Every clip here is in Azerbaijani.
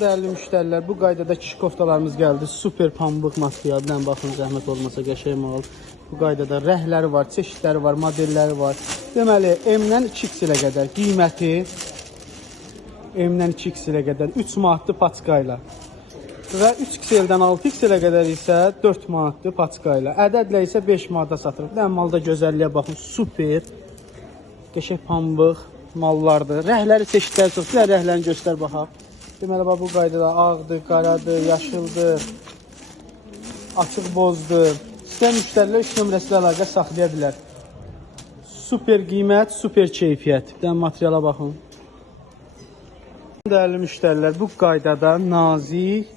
Değerli müştərilər, bu qaydada kişi koftalarımız gəldi. Super pambıq materialdan, baxın, zəhmət olmasa qəşəng mal. Bu qaydada rəhləri var, çeşidləri var, modelləri var. Deməli, M-dən 2X-ə qədər qiyməti M-dən 2X-ə qədər 3 manatlı paçka ilə və 3XL-dən 6XL-ə qədər isə 4 manatlı paçka ilə. Ədədlə isə 5 manata satılır. Malda gözəlliyə baxın, super qəşəng pambıq mallardır. Rəhləri çeşidləri çox. Bir rəhlərini göstər baxaq. Deməli, bu qaydada ağdır, qaradır, yaşıldır, açıq bozdur. İstəyən müştərilər 3 nömrəsi ilə əlaqə saxlaya bilər. Super qiymət, super keyfiyyət. Bir dənə materiala baxın. Değerli müştərilər, bu qaydada nazik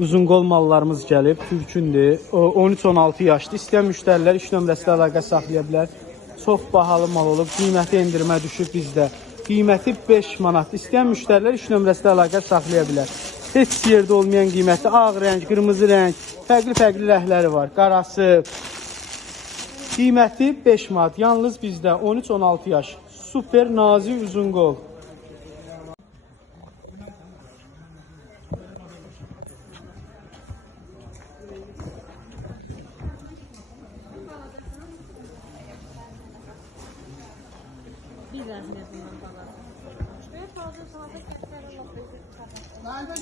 uzun qol mallarımız gəlib. Türkündür. 13-16 yaşlı. İstəyən müştərilər 3 nömrəsi ilə əlaqə saxlaya bilər. Çox bahalı mal olub. Qiyməti endirmə düşüb bizdə. Qiyməti 5 manat. İstəyən müştərilər 3 nömrəsi ilə əlaqə saxlaya bilər. Heç yerdə olmayan qiyməti ağ rəng, qırmızı rəng, fərqli rəhləri var. Qarası. Qiyməti 5 manat. Yalnız bizdə 13-16 yaş. Super nazik uzun qol. Nerede